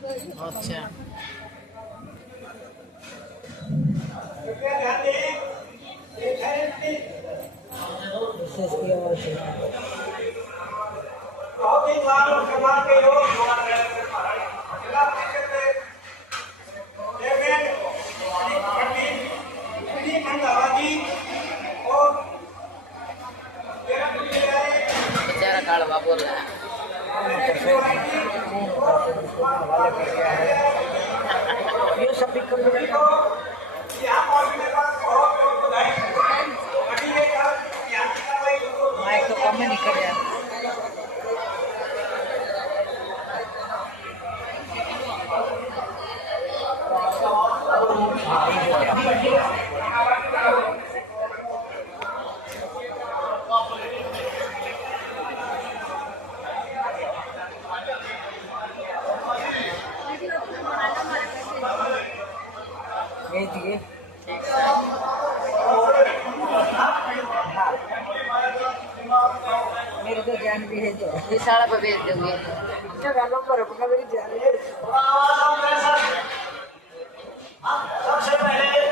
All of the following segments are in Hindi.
अच्छा बेचारा कालवा बोल रहा है। ये सब भी कर माइक तो कम में निकल गया। दिए मेरे तो जान भी है जो विशाला पे भेज दूंगी। मेरी जान है। सबसे पहले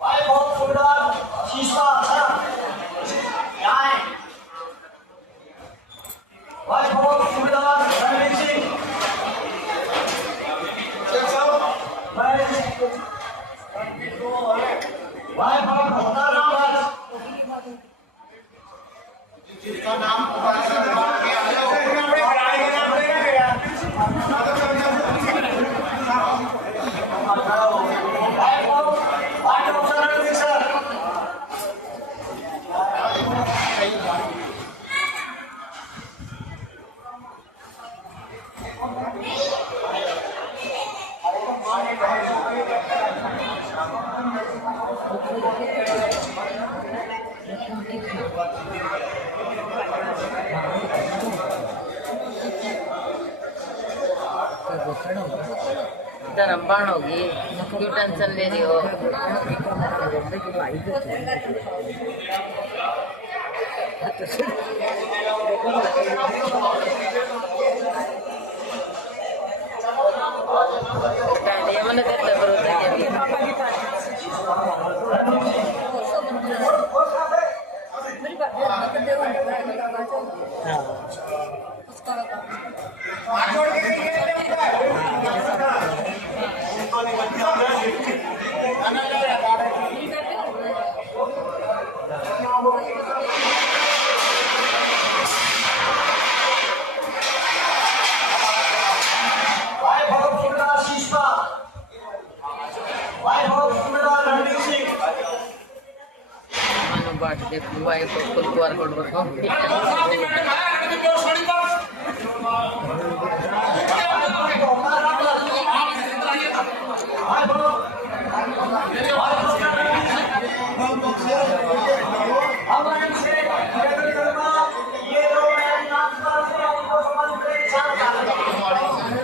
भाई बहुत सुंदर शीशा यहाँ भाई बहुत सुंदर रणवीर सिंह भाई बहुत खतरनाक जिसका नाम धर्मबाण होगी, क्यों टेंशन ले रही हो? मैंने देता भरोसा बाट देखूंगा ये तो फुल QR कोड बताऊंगी।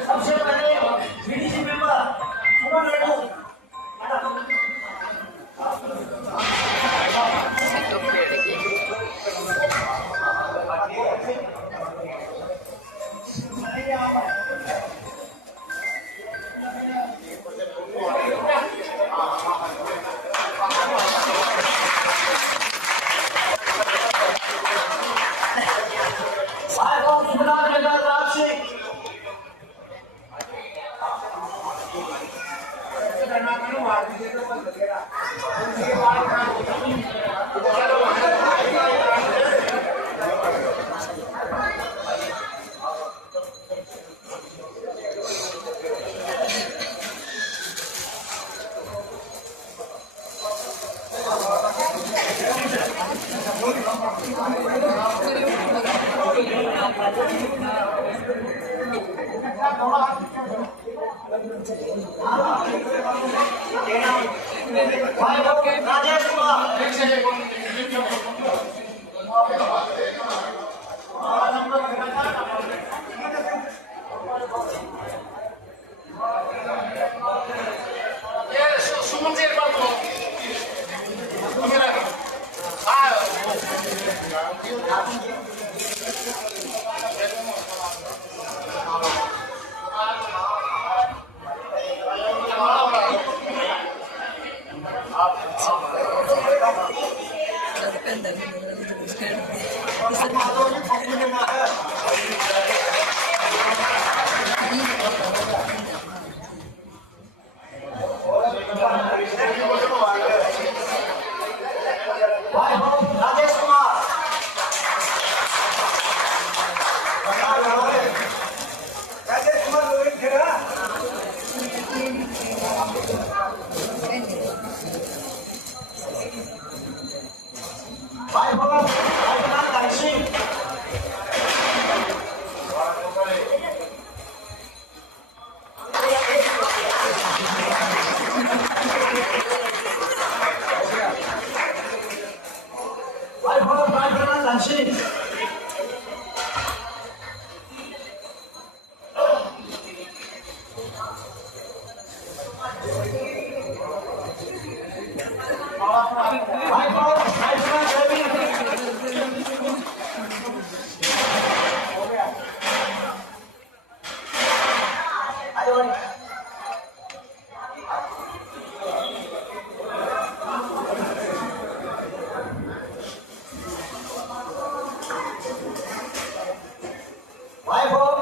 सबसे पहले बीडीसी मेंबर राजेश कुमार वैभव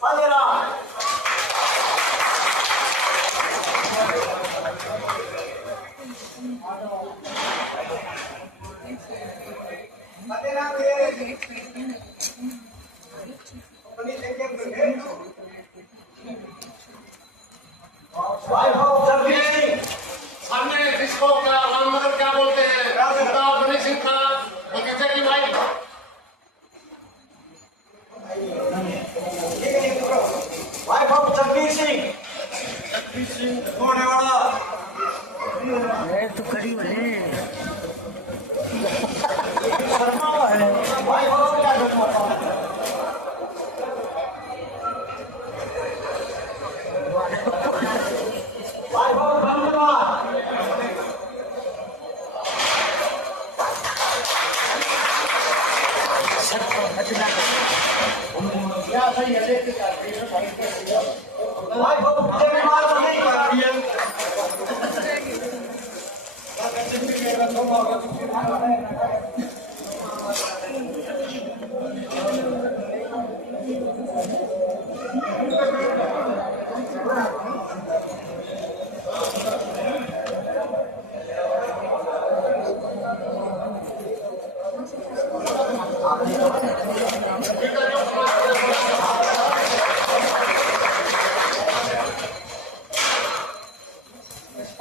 फतेरा फतेरा वैभव जगदीश सिंह सामने जिसको क्या राम नगर क्या बोलते हैं सरदार गणेश सिंह का भतीजे की भाई वैभव जगदीश सिंह कौन है वाला मैं तो खड़ी हूँ वैभव क्या करता है वैभव धन्यवाद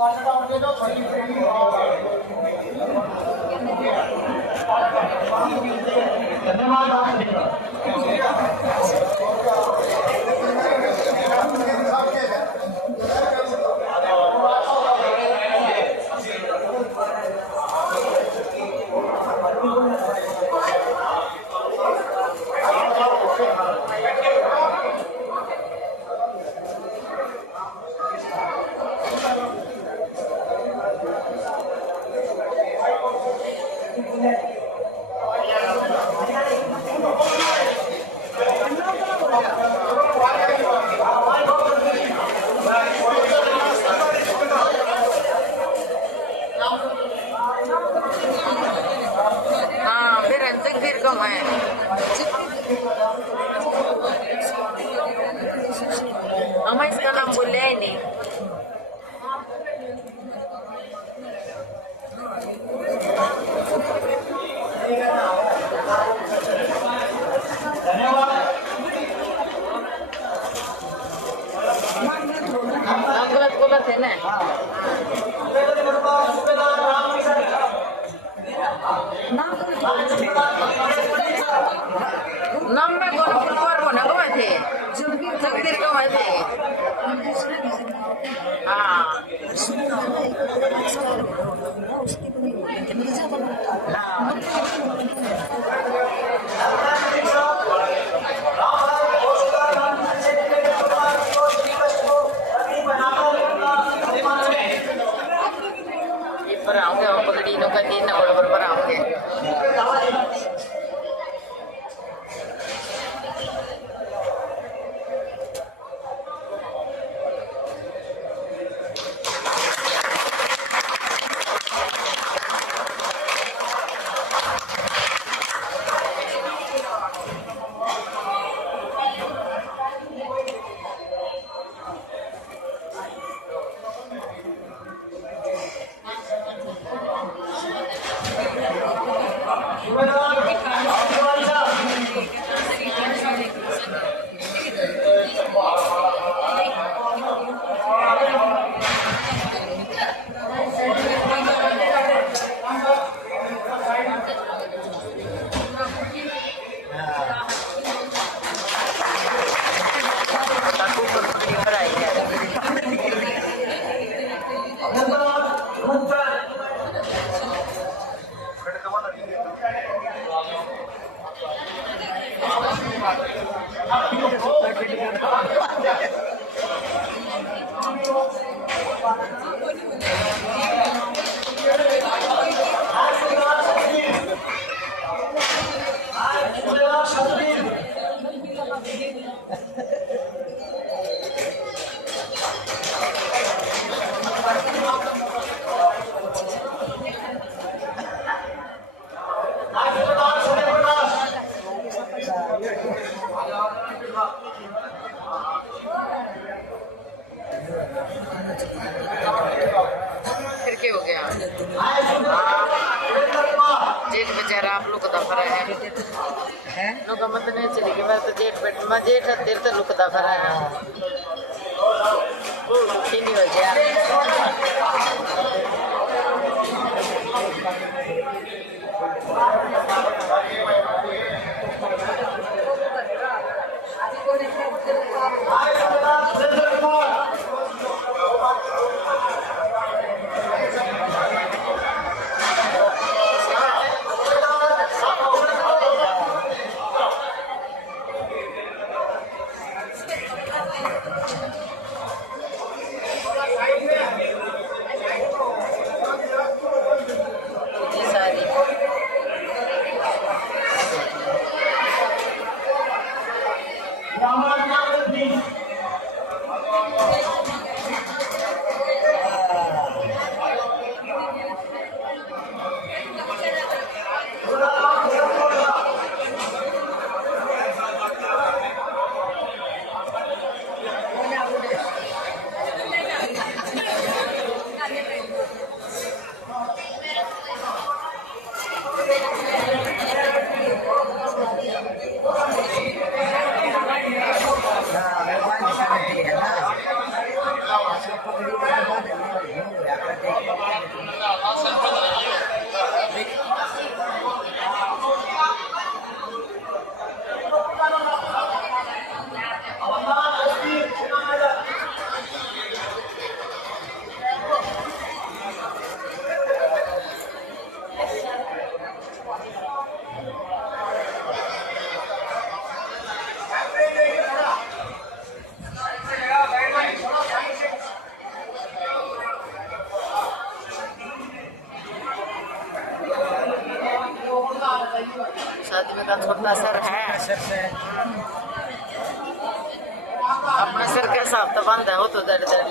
वैभव विजयकुमार धन्यवाद आप सभी का हाँ फिर फिर कम है हम इसका नाम बोले ही नहीं गलत है ना नाम में कौन फुलवार बना हुआ थे जगदीर को थे हाँ पर आओगे हम पकड़ीनों का दिन बराबर पर आओगे पता नहीं चली कि मैं तो जेठ पेट मैं जेठ तेरे तो लुकता फिरा है दुखी नहीं हो गया शादी में का छोटा सर है अपने सर के हिसाब तो बंद है वो तो दर दर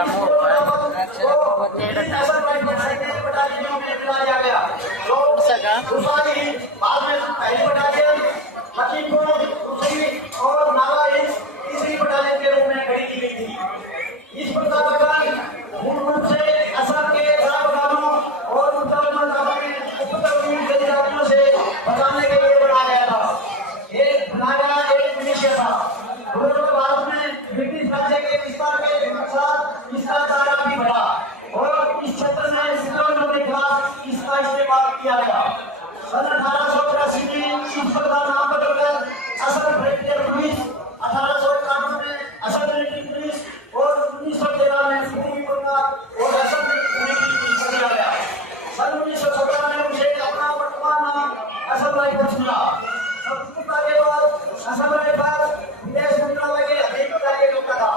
का मोह सगा और नागालैंड तीसरी बटालियन के रूप में खड़ी की गई थी। इस प्रकार मूल रूप से असम के बगानों और उत्तरी जनजातियों से बचाने के लिए बनाया गया था। एक मिलिशिया था। भारत में ब्रिटिश राज्य के विस्तार के साथ इसका दायरा भी बढ़ा और इस क्षेत्र में विद्रोहियों के खिलाफ इसका इस्तेमाल किया गया। सन 1883 में इसका नाम बदलकर असम फ्रंटियर पुलिस, 1891 में असम मिलिट्री पुलिस और 1913 में सिटी पुलिस और असम मिलिट्री पुलिस बनाया गया। सन 1917 में उसे अपना वर्तमान नाम असम राइफल्स मिला। स्वतंत्रता के बाद असम राइफल्स विदेश मंत्रालय के अधीन कार्य करता था।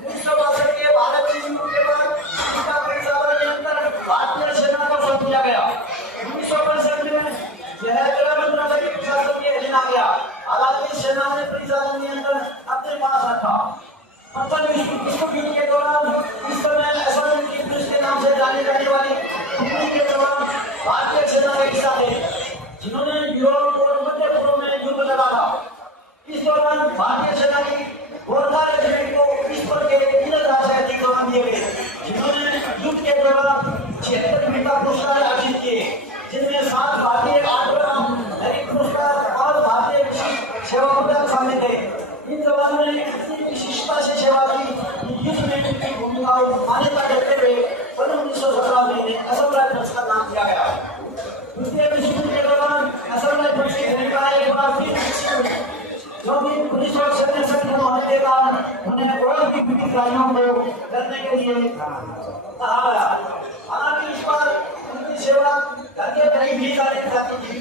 1962 के भारत की युद्ध के बाद इसका परिचालन नियंत्रण भारतीय सेना को सौंप दिया गया। 1965 में यह गृह मंत्रालय के प्रशासन के अधीन आ गया। हालांकि सेना ने परिचालन नियंत्रण अपने पास रखा। प्रथम विश्व युद्ध के दौरान इस समय असम की पुलिस के नाम से जानी जाने वाली टुकड़ी के जवान भारतीय सेना के हिस्सा थे, जिन्होंने यूरोप और मध्य पूर्व में युद्ध लड़ा था। इस दौरान भारतीय सेना की गोरखा रेजिमेंट को इस पर के 3,000 से अधिक जवान दिए गए, जिन्होंने युद्ध के दौरान 76 वीरता पुरस्कार अर्जित किए, जिनमें 7 भारतीय 8 दैनिक पुरस्कार और भारतीय विशिष्ट सेवा पदक शामिल थे। इन जवानों ने इतनी विशिष्टता से सेवा की युद्ध में उनकी भूमिका को मान्यता देते हुए 1917 में असम राइफल्स का नाम दिया गया। द्वितीय विश्व युद्ध के दौरान असम राइफल्स की भूमिका एक बार फिर विकसित हुई, जो भी पुलिस और सैन्य संगठन होने के कारण उन्हें और भी विभिन्न कार्यों को करने के लिए कहा गया। हालांकि इस बार उनकी सेवा करके कहीं भी जानी जाती थी।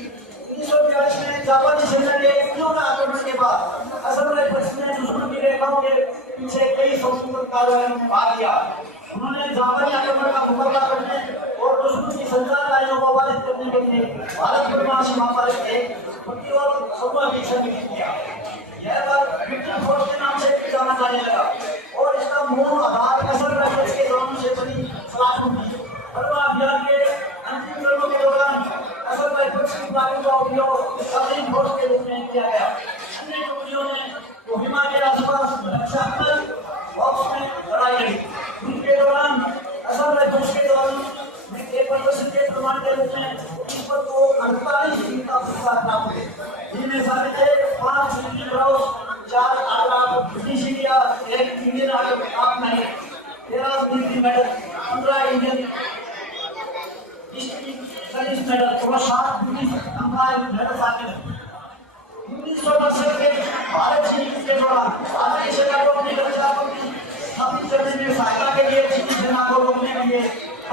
1942 में जापानी सेना के तीव्र आक्रमण के बाद असम राइफल्स ने दुश्मन की रेखाओं के पीछे कई स्वतंत्र कार्रवाई में भाग लिया। उन्होंने जापानी आक्रमण का मुकाबला करने और दुश्मन की संचार लाइनों को बाधित करने के लिए भारत बर्मा सीमा पर एक प्रतिरोध समूह की गठन किया। यह बात ब्रिटिश फोर्स के नाम से भी जाना जाने लगा और इसका मूल आधार असम राइफल्स के जवानों से बनी सलाखों थी। बर्मा अभियान के अंतिम चरणों के दौरान असम राइफल्स की प्लाटून का उपयोग सैनिक फोर्स के रूप में किया गया। अन्य टुकड़ियों ने कोहिमा के आसपास रक्षात्मक बॉक्स में लड़ाई लड़ी। युद्ध के दौरान असम राइफल्स के जवानों ने एक प्रदर्शन के प्रमाण के रूप में इस पर को 48 वीरता पुरस्कार प्राप्त हुए, जिनमें शामिल थे 5 city browse, 4 Agra British India, 1 Indian army, 13 military medal, 15 Indian service medal और 7 ब्रिटिश एम्पायर मेडल शामिल हैं। 1962 के भारत चीन युद्ध के दौरान भारतीय सेना को अपनी रक्षा स्थापित करने में सहायता के लिए चीनी सेना को रोकने के लिए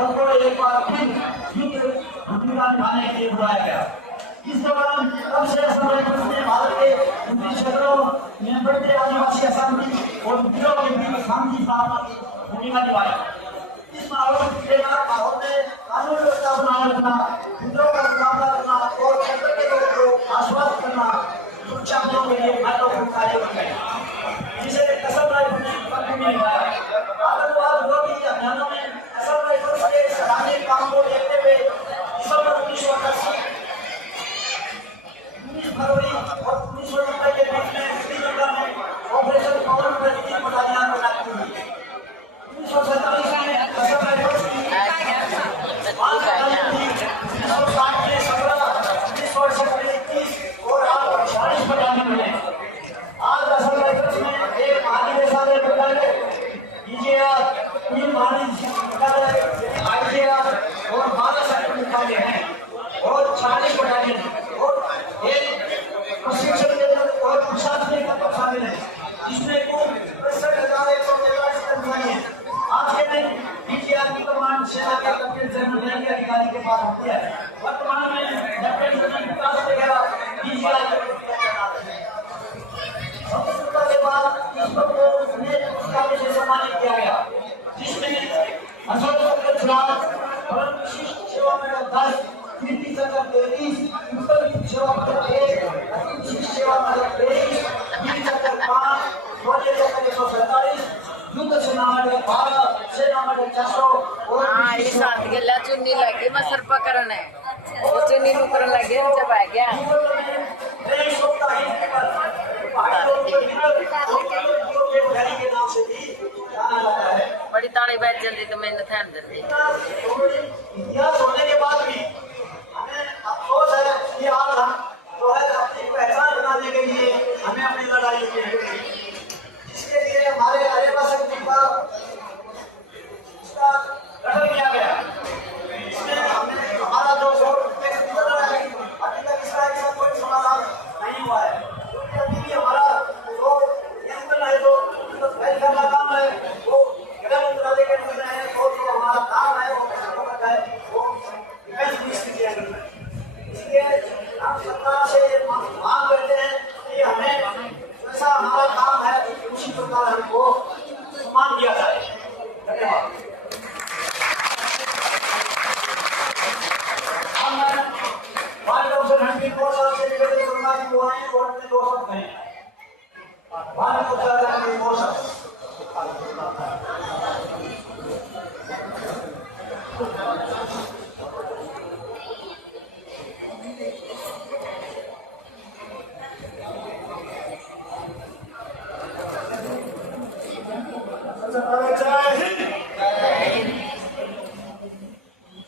को एक बार फिर युद्ध भूमिका निभाने के लिए बुलाया गया। इस दौरान तब से असम राइफल्स ने भारत के उत्तरी क्षेत्रों में बढ़ते आदिवासी अशांति और विद्रोह के बीच शांति स्थापना की भूमिका निभाई। इस माहौल में कानून व्यवस्था बनाए रखना, विद्रोह का मुकाबला करना और क्षेत्र के लोगों को आश्वस्त करना सुरक्षा बलों के लिए महत्वपूर्ण कार्य बन गए, जिसे असम राइफल्स ने कभी निभाया। आतंकवाद विरोधी अभियानों में असम राइफल्स के सराहनीय काम को देखते हुए दिसंबर 1988 19 फरवरी और 1990 के बीच में श्रीलंका में ऑपरेशन पवन प्रतिनिधि बटालियन बनाई गई। 1947 में असम राइफल्स की 1960 में 17, 1968 में 21 और आज 40 बटालियन मिले। आज असम राइफल्स में एक महानिदेशालय बटालियन, डीजीआर, 3 महानिदेशालय, आईजीआर और 12 सेक्टर मुख्यालय हैं और 40 बटालियन और एक प्रशिक्षण केंद्र और प्रशासनिक दफ्तर शामिल है, जिसमें कुल 63,143 कर्मचारी हैं। आज के दिन डीजीआर की कमांड सेना के कैप्टन जनरल रैंक के अधिकारी के पास होती है। वर्तमान में लेफ्टिनेंट जनरल विकास वगैरह डीजीआर के स्वतंत्रता के बाद इसको अनेक पुरस्कारों से सम्मानित किया गया, जिसमें अशोक चक्र 4, परम विशिष्ट सेवा मेडल 10, कीर्ति चक्र 23, उत्तर सेवा पदक 1, अति विशिष्ट सेवा पदक 23, वीर चक्र 5, शौर्य चक्र 147, युद्ध सेना मेडल 12, 600 और हाँ ये साथ गला चुन्नी लगी मैं सर पकड़ने वो चुन्नी पकड़ लगे जब आ गया नए साप्ताहिक के नाम से भी जाना जाता है। बड़ी ताड़ी बैठ जल्दी तो मैंने ध्यान दे दी इतिहास होने के बाद भी हमें अफसोस है कि आज हम जो है अपनी पहचान बनाने के लिए हमें अपनी लड़ाई लड़नी है, जिसके लिए हमारे आर्यभट्ट संघ का गठन किया गया। इसमें हमने हमारा जो अभी तक इसका कोई समाधान नहीं हुआ है, क्योंकि अभी भी हमारा जो नियंत्रण है, जो वेलफेयर का काम है, वो गृह मंत्रालय के अंदर है, और जो हमारा काम है वो वो डिफेंस मिनिस्ट्री के अंदर है। इसलिए हम सरकार से मांग करते हैं कि हमें जैसा हमारा काम है उसी प्रकार हमको सम्मान दिया जाए। धन्यवाद। भारत डॉक्टर रणबीर कौर साहब से निवेदन करूंगा कि वो आए और अपने 2 शब्द कहें। भारत डॉक्टर रणबीर कौर साहब।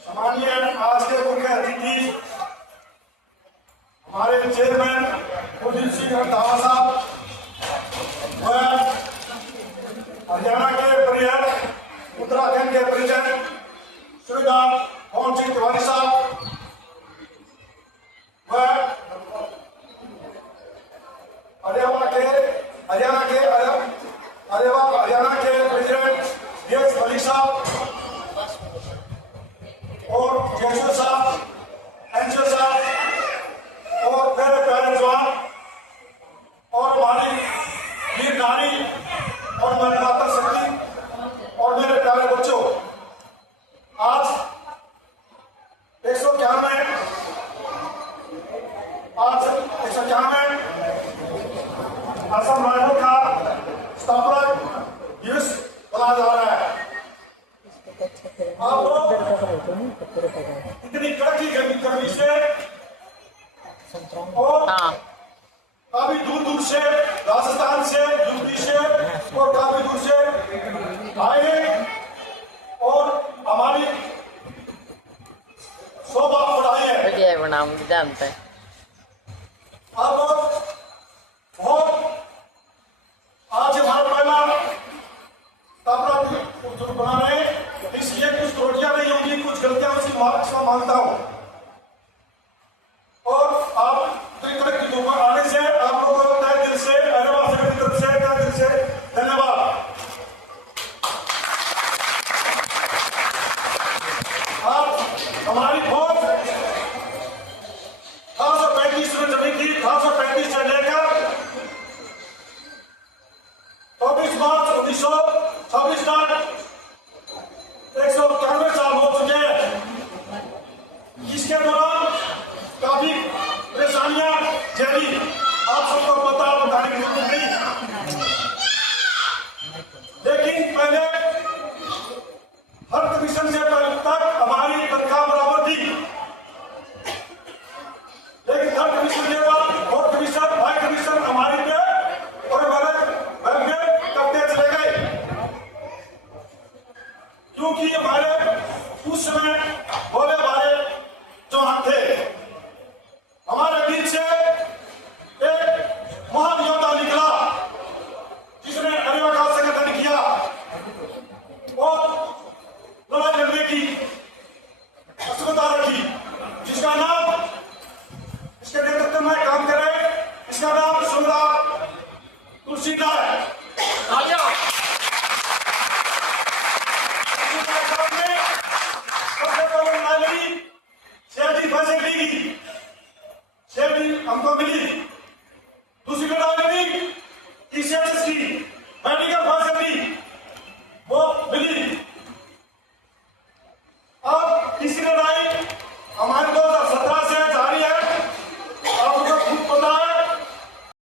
सामान्य आज के मुख्य अतिथि हमारे चेयरमैन कुलदीप सिंह रंधावा साहब व हरियाणा के प्रेसिडेंट, उत्तराखंड के प्रेसिडेंट श्रीमान मोहन सिंह तिवारी साहब व हरियाणा के प्रेसिडेंट यश अली साहब और जयसर साहब, एनसर साहब और मेरे प्यारे जवान और हमारी वीर नारी और मेरी माता शक्ति और मेरे प्यारे बच्चों, आज 191 असम राइफल का स्थापना दिवस मनाया जा रहा है। आप लोग इतनी कड़की गर्मी से और काफी दूर दूर से, राजस्थान से, यूपी से और काफी दूर से आए हैं और हमारी शोभा बढ़ाई है। बढ़िया बनाऊंगी जानते हैं आप लोग बहुत आज हमारा पहला स्थापना बना रहे हैं, इसलिए कुछ त्रुटियां नहीं होंगी, कुछ गलतियां उसकी मानता हूं और आप आने से आप लोगों को तहे दिल से आर्यभट्ट की तरफ से तहे दिल से धन्यवाद। आप हमारी फौज 1835 में जमी थी, 1835 से लेकर 24 मार्च 1926 तक 191 साल हो चुके हैं, जिसके दौरान काफी परेशानियां झेली। आप सबको पता बताने की जरूरत नहीं, लेकिन पहले हर कमीशन से पहले तक हमारी तनख्वाह बराबर थी, लेकिन थर्ड कमीशन के बाद फोर्थ कमीशन, हाई कमीशन हमारी पे और बल्कि करते चले गए, क्योंकि हमारे उस समय भोले भाले जवान थे। हमारे बीच से एक महान योद्धा निकला जिसने आर्यभट्ट का संगठन किया और लड़ाई लड़ने की असमता रखी, जिसका नाम, इसके नेतृत्व में काम करे, इसका नाम सुंदरा तुलसीदास है। शेरजी फैसिलिटी की शेरजी हमको मिली, दूसरी लड़ाई लड़ी की मेडिकल